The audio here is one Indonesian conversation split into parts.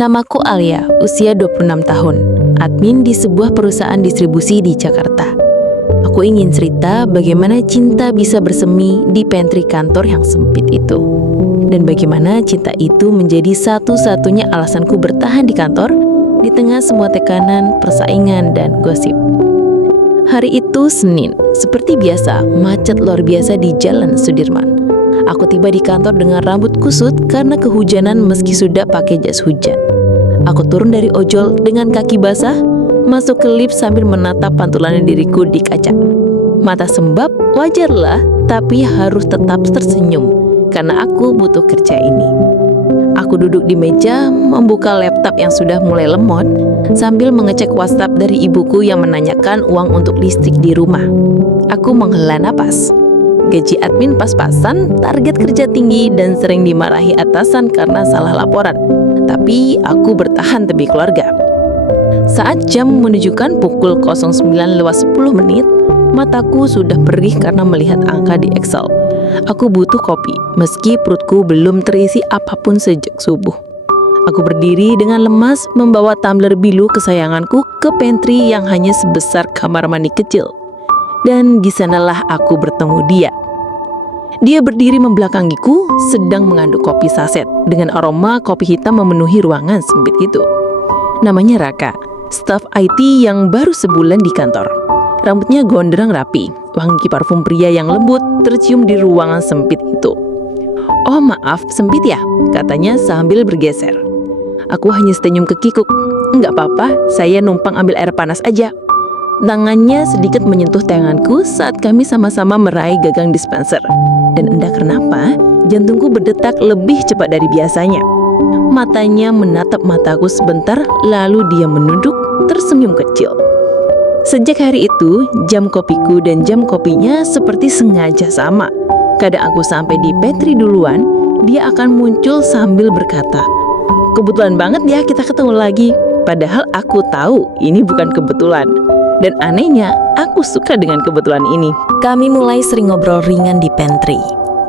Namaku Alia, usia 26 tahun, admin di sebuah perusahaan distribusi di Jakarta. Aku ingin cerita bagaimana cinta bisa bersemi di pantry kantor yang sempit itu. Dan bagaimana cinta itu menjadi satu-satunya alasanku bertahan di kantor di tengah semua tekanan, persaingan, dan gosip. Hari itu Senin, seperti biasa, macet luar biasa di Jalan Sudirman. Aku tiba di kantor dengan rambut kusut karena kehujanan meski sudah pakai jas hujan. Aku turun dari ojol dengan kaki basah, masuk ke lift sambil menatap pantulan diriku di kaca. Mata sembab, wajarlah, tapi harus tetap tersenyum karena aku butuh kerja ini. Aku duduk di meja, membuka laptop yang sudah mulai lemot, sambil mengecek WhatsApp dari ibuku yang menanyakan uang untuk listrik di rumah. Aku menghela napas. Gaji admin pas-pasan, target kerja tinggi, dan sering dimarahi atasan karena salah laporan. Tapi aku bertahan demi keluarga. Saat jam menunjukkan pukul 09.10, mataku sudah perih karena melihat angka di Excel. Aku butuh kopi, meski perutku belum terisi apapun sejak subuh. Aku berdiri dengan lemas membawa tumbler bilu kesayanganku ke pantry yang hanya sebesar kamar mandi kecil. Dan di sanalah aku bertemu dia. Dia berdiri membelakangiku, sedang mengaduk kopi saset dengan aroma kopi hitam memenuhi ruangan sempit itu. Namanya Raka, staf IT yang baru sebulan di kantor. Rambutnya gondrong rapi, wangi parfum pria yang lembut tercium di ruangan sempit itu. "Oh maaf, sempit ya?" katanya sambil bergeser. Aku hanya senyum kekikuk. "Enggak apa-apa, saya numpang ambil air panas aja." Tangannya sedikit menyentuh tanganku saat kami sama-sama meraih gagang dispenser. Dan entah kenapa, jantungku berdetak lebih cepat dari biasanya. Matanya menatap mataku sebentar, lalu dia menunduk, tersenyum kecil. Sejak hari itu, jam kopiku dan jam kopinya seperti sengaja sama. Kadang aku sampai di pantry duluan, dia akan muncul sambil berkata, "Kebetulan banget ya kita ketemu lagi." Padahal aku tahu ini bukan kebetulan. Dan anehnya, aku suka dengan kebetulan ini. Kami mulai sering ngobrol ringan di pantry.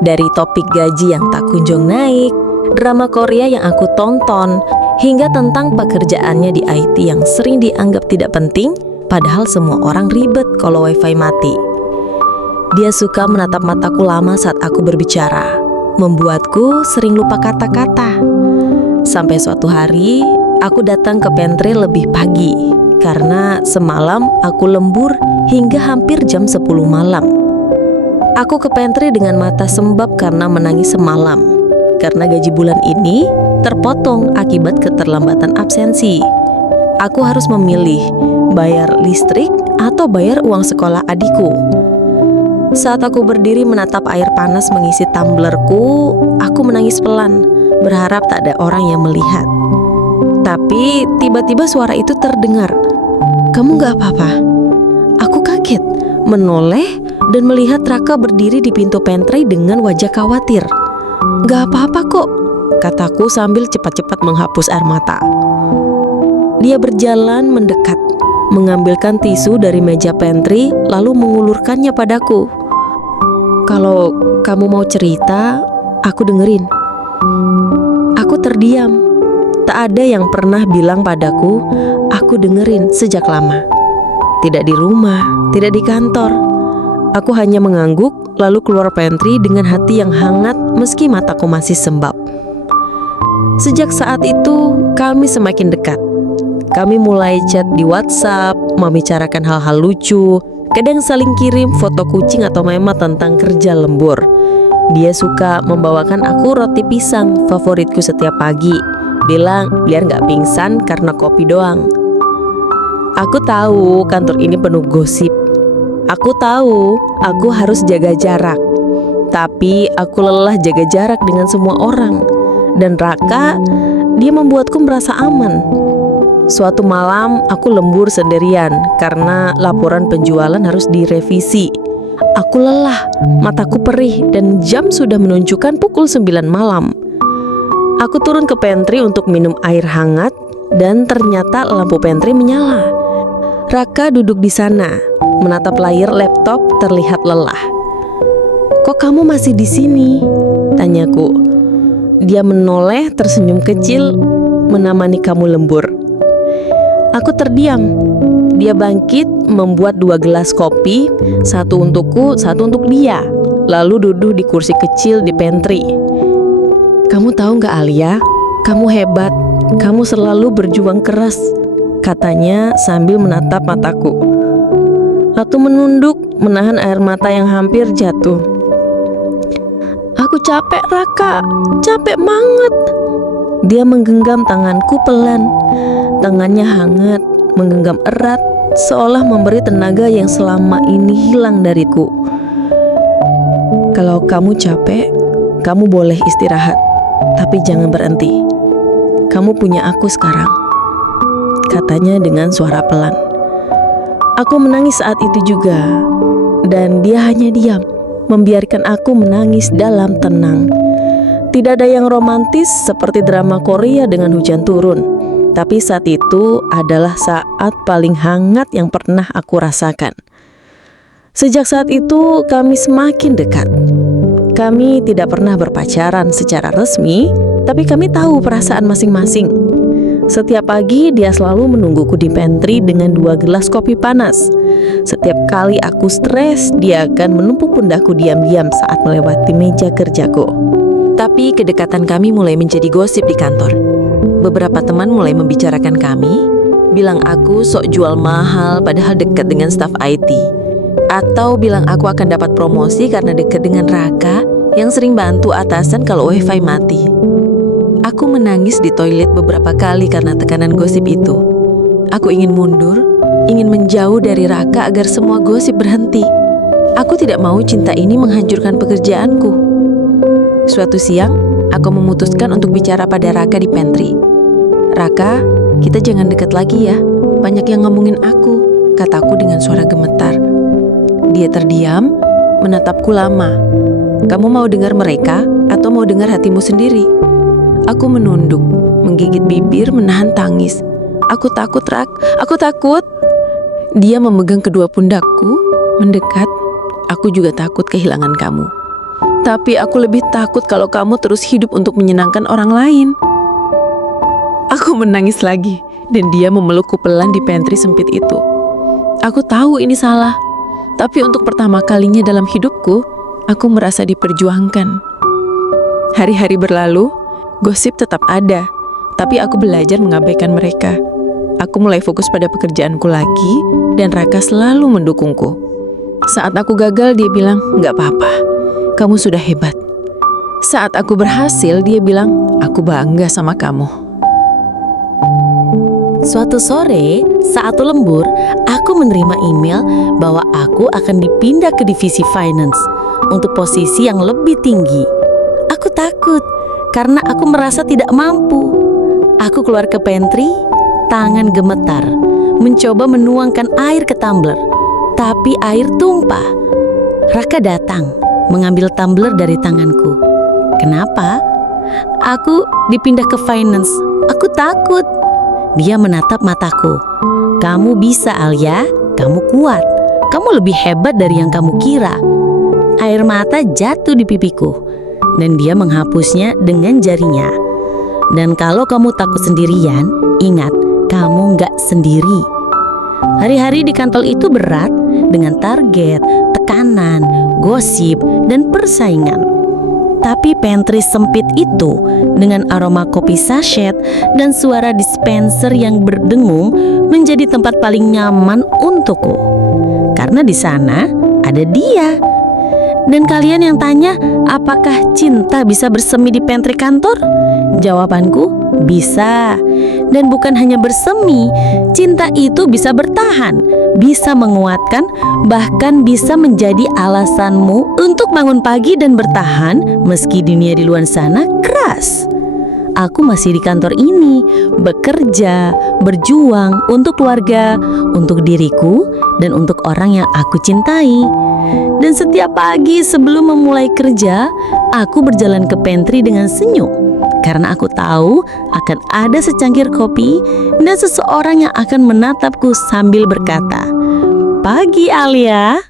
Dari topik gaji yang tak kunjung naik, drama Korea yang aku tonton, hingga tentang pekerjaannya di IT yang sering dianggap tidak penting, padahal semua orang ribet kalau wifi mati. Dia suka menatap mataku lama saat aku berbicara, membuatku sering lupa kata-kata. Sampai suatu hari, aku datang ke pantry lebih pagi, karena semalam aku lembur hingga hampir jam 10 malam. Aku ke pantry dengan mata sembab karena menangis semalam. Karena gaji bulan ini terpotong akibat keterlambatan absensi. Aku harus memilih bayar listrik atau bayar uang sekolah adikku. Saat aku berdiri menatap air panas mengisi tumblerku, aku menangis pelan, berharap tak ada orang yang melihat. Tapi tiba-tiba suara itu terdengar. "Kamu gak apa-apa?" Aku kaget, menoleh dan melihat Raka berdiri di pintu pantry dengan wajah khawatir. "Gak apa-apa kok," kataku sambil cepat-cepat menghapus air mata. Dia berjalan mendekat, mengambilkan tisu dari meja pantry lalu mengulurkannya padaku. "Kalau kamu mau cerita, aku dengerin." Aku terdiam. Tak ada yang pernah bilang padaku, "Aku dengerin" sejak lama. Tidak di rumah, tidak di kantor. Aku hanya mengangguk, lalu keluar pantry dengan hati yang hangat meski mataku masih sembab. Sejak saat itu, kami semakin dekat. Kami mulai chat di WhatsApp, membicarakan hal-hal lucu, kadang saling kirim foto kucing atau meme tentang kerja lembur. Dia suka membawakan aku roti pisang favoritku setiap pagi. Bilang biar gak pingsan karena kopi doang. Aku tahu kantor ini penuh gosip. Aku tahu aku harus jaga jarak. Tapi aku lelah jaga jarak dengan semua orang. Dan Raka, dia membuatku merasa aman. Suatu malam aku lembur sendirian karena laporan penjualan harus direvisi. Aku lelah, mataku perih dan jam sudah menunjukkan pukul 9 malam. Aku turun ke pantry untuk minum air hangat dan ternyata lampu pantry menyala. Raka duduk di sana, menatap layar laptop terlihat lelah. "Kok kamu masih di sini?" tanyaku. Dia menoleh tersenyum kecil, menemani kamu lembur. Aku terdiam. Dia bangkit membuat 2 gelas kopi, satu untukku, satu untuk dia. Lalu duduk di kursi kecil di pantry. Kamu tahu gak Alia, kamu hebat. Kamu selalu berjuang keras, katanya sambil menatap mataku. Aku menunduk, menahan air mata yang hampir jatuh. Aku capek Raka, capek banget. Dia menggenggam tanganku pelan. Tangannya hangat, menggenggam erat, seolah memberi tenaga yang selama ini hilang dariku. Kalau kamu capek, kamu boleh istirahat, tapi jangan berhenti. Kamu punya aku sekarang, katanya dengan suara pelan. Aku menangis saat itu juga, dan dia hanya diam, membiarkan aku menangis dalam tenang. Tidak ada yang romantis seperti drama Korea dengan hujan turun, tapi saat itu adalah saat paling hangat yang pernah aku rasakan. Sejak saat itu kami semakin dekat. Kami tidak pernah berpacaran secara resmi, tapi kami tahu perasaan masing-masing. Setiap pagi dia selalu menungguku di pantry dengan 2 gelas kopi panas. Setiap kali aku stres, dia akan menepuk pundakku diam-diam saat melewati meja kerjaku. Tapi kedekatan kami mulai menjadi gosip di kantor. Beberapa teman mulai membicarakan kami, bilang aku sok jual mahal padahal dekat dengan staf IT. Atau bilang aku akan dapat promosi karena dekat dengan Raka yang sering bantu atasan kalau wifi mati. Aku menangis di toilet beberapa kali karena tekanan gosip itu. Aku ingin mundur, ingin menjauh dari Raka agar semua gosip berhenti. Aku tidak mau cinta ini menghancurkan pekerjaanku. Suatu siang, aku memutuskan untuk bicara pada Raka di pantry. Raka, kita jangan dekat lagi ya. Banyak yang ngomongin aku, kataku dengan suara gemetar. Dia terdiam, menatapku lama. Kamu mau dengar mereka atau mau dengar hatimu sendiri? Aku menunduk, menggigit bibir, menahan tangis. Aku takut, Rak. Aku takut. Dia memegang kedua pundakku, mendekat. Aku juga takut kehilangan kamu. Tapi aku lebih takut kalau kamu terus hidup untuk menyenangkan orang lain. Aku menangis lagi, dan dia memelukku pelan di pantry sempit itu. Aku tahu ini salah, tapi untuk pertama kalinya dalam hidupku, aku merasa diperjuangkan. Hari-hari berlalu, gosip tetap ada, tapi aku belajar mengabaikan mereka. Aku mulai fokus pada pekerjaanku lagi, dan Raka selalu mendukungku. Saat aku gagal, dia bilang, "Gak apa-apa, kamu sudah hebat." Saat aku berhasil, dia bilang, "Aku bangga sama kamu." Suatu sore, saat lembur, aku menerima email bahwa aku akan dipindah ke divisi finance untuk posisi yang lebih tinggi. Aku takut karena aku merasa tidak mampu. Aku keluar ke pantry, tangan gemetar, mencoba menuangkan air ke tumbler, tapi air tumpah. Raka datang, mengambil tumbler dari tanganku. Kenapa? Aku dipindah ke finance. Aku takut. Dia menatap mataku. Kamu bisa, Alia. Kamu kuat. Kamu lebih hebat dari yang kamu kira. Air mata jatuh di pipiku, dan dia menghapusnya dengan jarinya. Dan kalau kamu takut sendirian, ingat, kamu nggak sendiri. Hari-hari di kantor itu berat dengan target, tekanan, gosip, dan persaingan. Tapi pantry sempit itu dengan aroma kopi sachet dan suara dispenser yang berdengung menjadi tempat paling nyaman untukku. Karena di sana ada dia. Dan kalian yang tanya, apakah cinta bisa bersemi di pantry kantor? Jawabanku, bisa. Dan bukan hanya bersemi, cinta itu bisa bertahan, bisa menguatkan, bahkan bisa menjadi alasanmu untuk bangun pagi dan bertahan meski dunia di luar sana keras. Aku masih di kantor ini, bekerja, berjuang untuk keluarga, untuk diriku, dan untuk orang yang aku cintai. Dan setiap pagi sebelum memulai kerja, aku berjalan ke pantry dengan senyum. Karena aku tahu akan ada secangkir kopi dan seseorang yang akan menatapku sambil berkata, "Pagi, Alia."